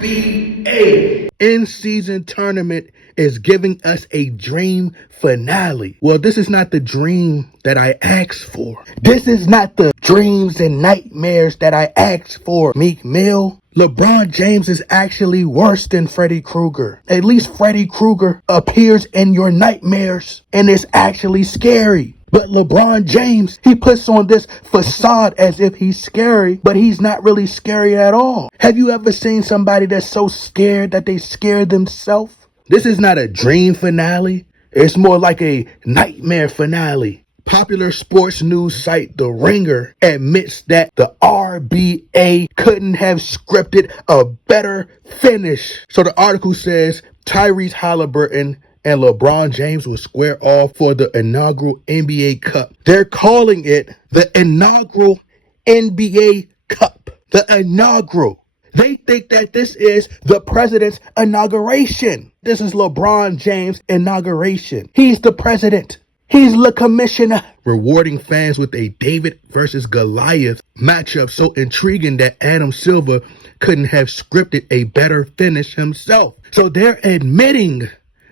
NBA in-season tournament is giving us a dream finale. Well, this is not the dream that I asked for. This is not the dreams and nightmares that I asked for, Meek Mill. LeBron James is actually worse than Freddy Krueger. At least Freddy Krueger appears in your nightmares and is actually scary. But LeBron James, he puts on this facade as if he's scary, but he's not really scary at all. Have you ever seen somebody that's so scared that they scare themselves? This is not a dream finale. It's more like a nightmare finale. Popular sports news site The Ringer admits that the RBA couldn't have scripted a better finish. So the article says Tyrese Halliburton and LeBron James will square off for the inaugural NBA Cup. They're calling it the inaugural NBA Cup. The inaugural. They think that this is the president's inauguration. This is LeBron James' inauguration. He's the president. He's the commissioner. Rewarding fans with a David versus Goliath matchup so intriguing that Adam Silver couldn't have scripted a better finish himself. So they're admitting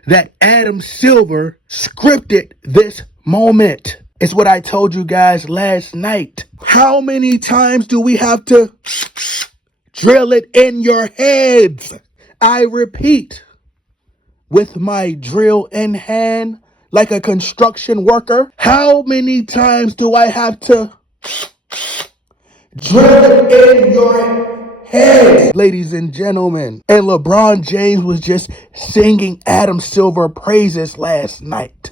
that Adam Silver scripted this moment. It's what I told you guys last night. How many times do we have to drill it in your heads? I repeat, with my drill in hand, like a construction worker, how many times do I have to drill it in your head, ladies and gentlemen? And LeBron James was just singing Adam Silver praises last night.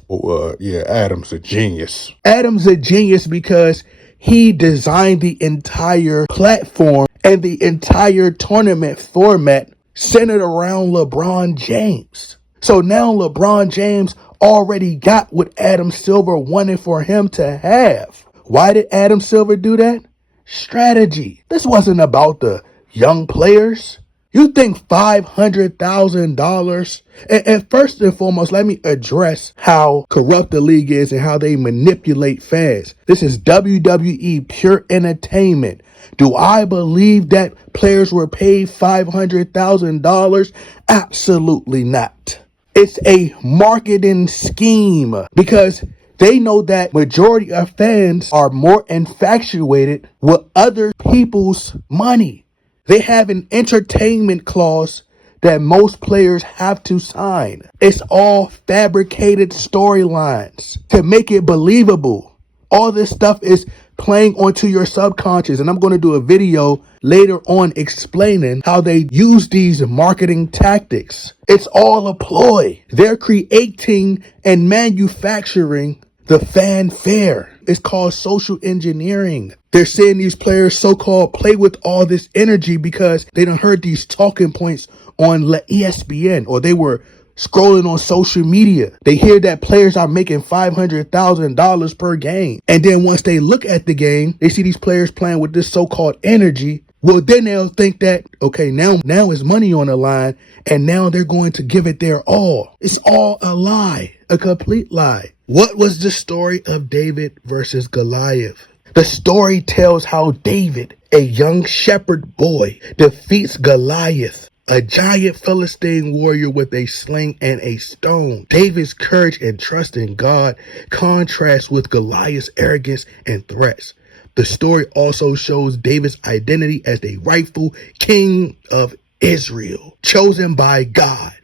Yeah, Adam's a genius. Adam's a genius because he designed the entire platform and the entire tournament format centered around LeBron James. So now LeBron James already got what Adam Silver wanted for him to have. Why did Adam Silver do that? Strategy. This wasn't about the young players. You think $500,000? And first and foremost, let me address how corrupt the league is and how they manipulate fans. This is WWE pure entertainment. Do I believe that players were paid $500,000? Absolutely not. It's a marketing scheme because they know that majority of fans are more infatuated with other people's money. They have an entertainment clause that most players have to sign. It's all fabricated storylines to make it believable. All this stuff is playing onto your subconscious, and I'm going to do a video later on explaining how they use these marketing tactics. It's all a ploy. They're creating and manufacturing the fanfare. It's called social engineering. They're saying these players so-called play with all this energy because they done heard these talking points on ESPN, or they were scrolling on social media. They hear that players are making $500,000 per game. And then once they look at the game, they see these players playing with this so-called energy. Well, then they'll think that, okay, now is money on the line, and now they're going to give it their all. It's all a lie, a complete lie. What was the story of David versus Goliath? The story tells how David, a young shepherd boy, defeats Goliath, a giant Philistine warrior with a sling and a stone. David's courage and trust in God contrasts with Goliath's arrogance and threats. The story also shows David's identity as the rightful king of Israel, chosen by God.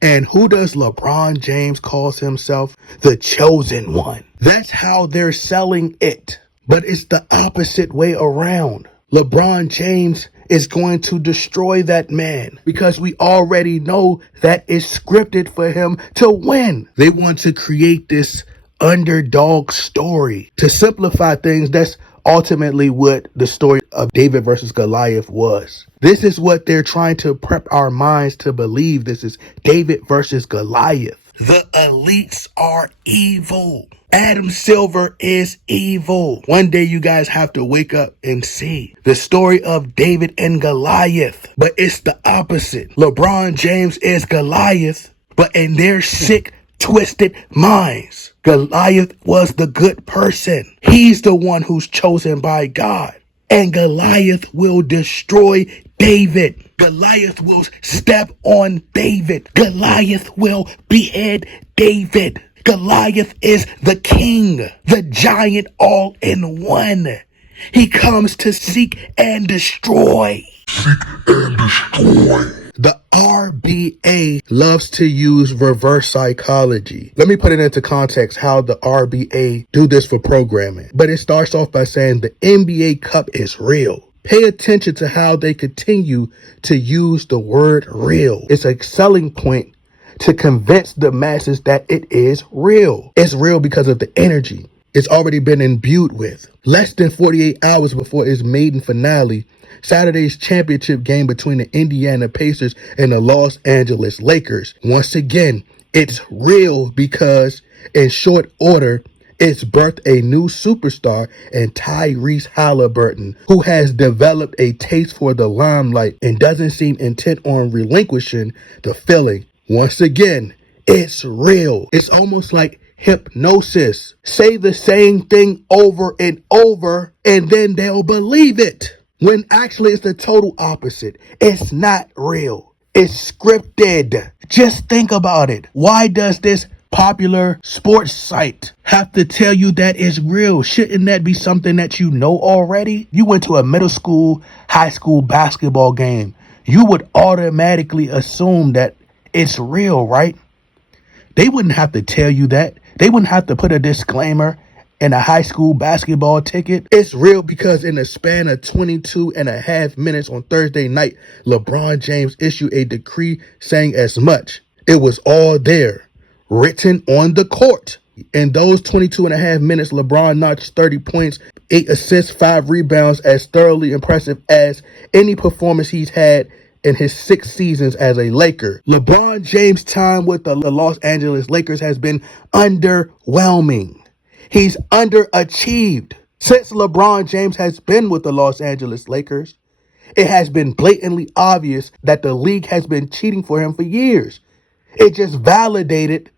And who does LeBron James calls himself? The chosen one. That's how they're selling it. But it's the opposite way around. LeBron James is going to destroy that man because we already know that it's scripted for him to win. They want to create this underdog story. To simplify things, that's ultimately what the story of David versus Goliath was. This is what they're trying to prep our minds to believe. This is David versus Goliath. The elites are evil. Adam Silver is evil. One day you guys have to wake up and see the story of David and Goliath. But it's the opposite. LeBron James is Goliath, but in their sick, twisted minds, Goliath was the good person. He's the one who's chosen by God. And Goliath will destroy David. Goliath will step on David. Goliath will behead David. Goliath is the king, the giant all in one. He comes to seek and destroy. The RBA loves to use reverse psychology. Let me put it into context how the RBA do this for programming. But it starts off by saying the NBA Cup is real. Pay attention to how they continue to use the word real. It's a selling point to convince the masses that it is real. It's real because of the energy it's already been imbued with. Less than 48 hours before its maiden finale, Saturday's championship game between the Indiana Pacers and the Los Angeles Lakers. Once again, it's real because in short order, it's birthed a new superstar in Tyrese Halliburton, who has developed a taste for the limelight and doesn't seem intent on relinquishing the feeling. Once again, it's real. It's almost like hypnosis. Say the same thing over and over, and then they'll believe it. When actually it's the total opposite. It's not real. It's scripted. Just think about it. Why does this popular sports site have to tell you that it's real? Shouldn't that be something that you know already? You went to a middle school, high school basketball game. You would automatically assume that it's real, right? They wouldn't have to tell you that. They wouldn't have to put a disclaimer in a high school basketball ticket. It's real because in the span of 22 and a half minutes on Thursday night, LeBron James issued a decree saying as much. It was all there, written on the court. In those 22 and a half minutes, LeBron notched 30 points, 8 assists, 5 rebounds, as thoroughly impressive as any performance he's had in his 6 seasons as a Laker. LeBron James' time with the Los Angeles Lakers has been underwhelming. He's underachieved. Since LeBron James has been with the Los Angeles Lakers, it has been blatantly obvious that the league has been cheating for him for years. It just validated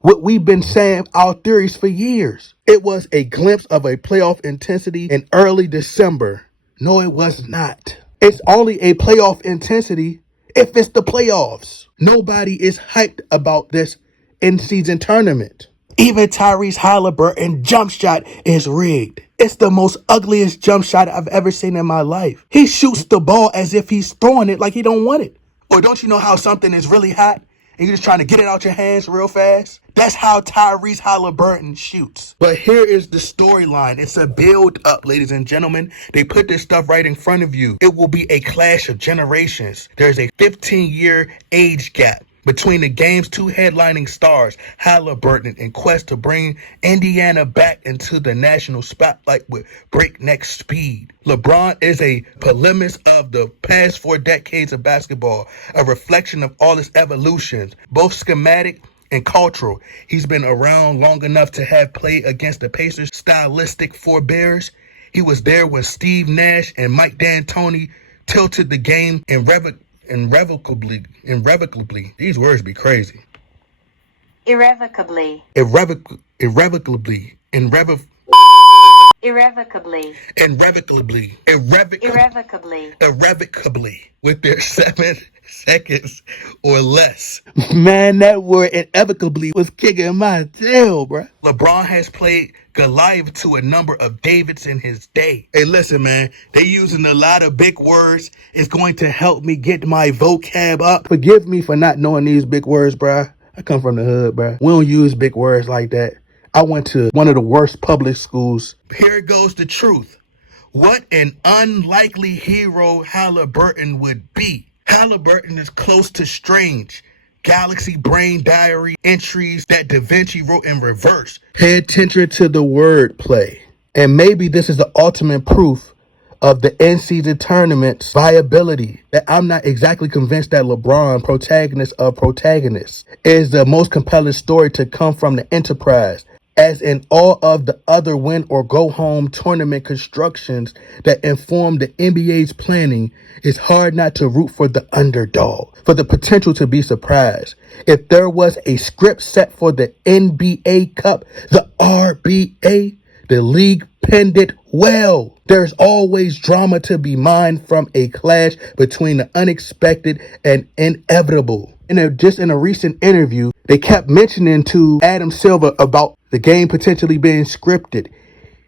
what we've been saying, our theories for years. It was a glimpse of a playoff intensity in early December. No, it was not. It's only a playoff intensity if it's the playoffs. Nobody is hyped about this in-season tournament. Even Tyrese Halliburton jump shot is rigged. It's the most ugliest jump shot I've ever seen in my life. He shoots the ball as if he's throwing it like he don't want it. Or don't you know how something is really hot and you're just trying to get it out your hands real fast? That's how Tyrese Halliburton shoots. But here is the storyline. It's a build up, ladies and gentlemen. They put this stuff right in front of you. It will be a clash of generations. There's a 15-year age gap between the game's 2 headlining stars, Halliburton, in quest to bring Indiana back into the national spotlight with breakneck speed. LeBron is a polemist of the past 4 decades of basketball, a reflection of all its evolutions, both schematic and cultural. He's been around long enough to have played against the Pacers' stylistic forebears. He was there when Steve Nash and Mike D'Antoni tilted the game irrevocably. These words be crazy. Irrevocably. Irrevocably with their 7 seconds or less. Man, that word irrevocably was kicking my tail, bruh. LeBron has played Goliath to a number of Davids in his day. Hey, listen, man, they using a lot of big words. It's going to help me get my vocab up. Forgive me for not knowing these big words, bruh. I come from the hood, bruh. We don't use big words like that. I went to one of the worst public schools. Here goes the truth. What an unlikely hero Halliburton would be. Halliburton is close to strange Galaxy Brain Diary entries that Da Vinci wrote in reverse. Pay attention to the wordplay. And maybe this is the ultimate proof of the in-season tournament's viability. That I'm not exactly convinced that LeBron, protagonist of protagonists, is the most compelling story to come from the enterprise. As in all of the other win or go home tournament constructions that inform the NBA's planning, it's hard not to root for the underdog, for the potential to be surprised. If there was a script set for the NBA Cup, the RBA, the league penned it well. There's always drama to be mined from a clash between the unexpected and inevitable. Just in a recent interview, they kept mentioning to Adam Silver about the game potentially being scripted.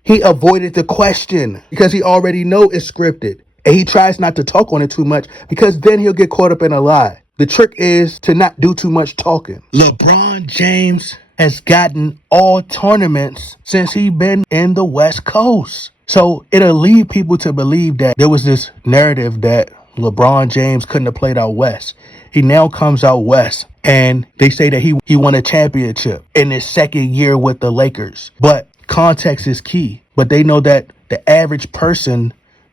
He avoided the question because he already know it's scripted. And he tries not to talk on it too much because then he'll get caught up in a lie. The trick is to not do too much talking. LeBron James has gotten all tournaments since he been in the West Coast. So it'll lead people to believe that there was this narrative that LeBron James couldn't have played out West. He now comes out West and they say that he won a championship in his second year with the Lakers. But context is key. But they know that the average person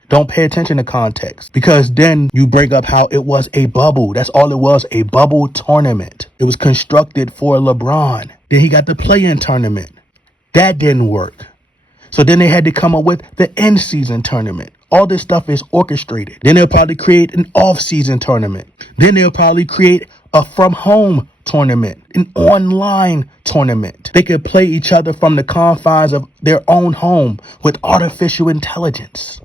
don't pay attention to context, because then you bring up how it was a bubble. That's all it was, a bubble tournament. It was constructed for LeBron. Then he got the play-in tournament. That didn't work. So then they had to come up with the in-season tournament. All this stuff is orchestrated. Then they'll probably create an off-season tournament. Then they'll probably create a from-home tournament, an online tournament. They could play each other from the confines of their own home with artificial intelligence.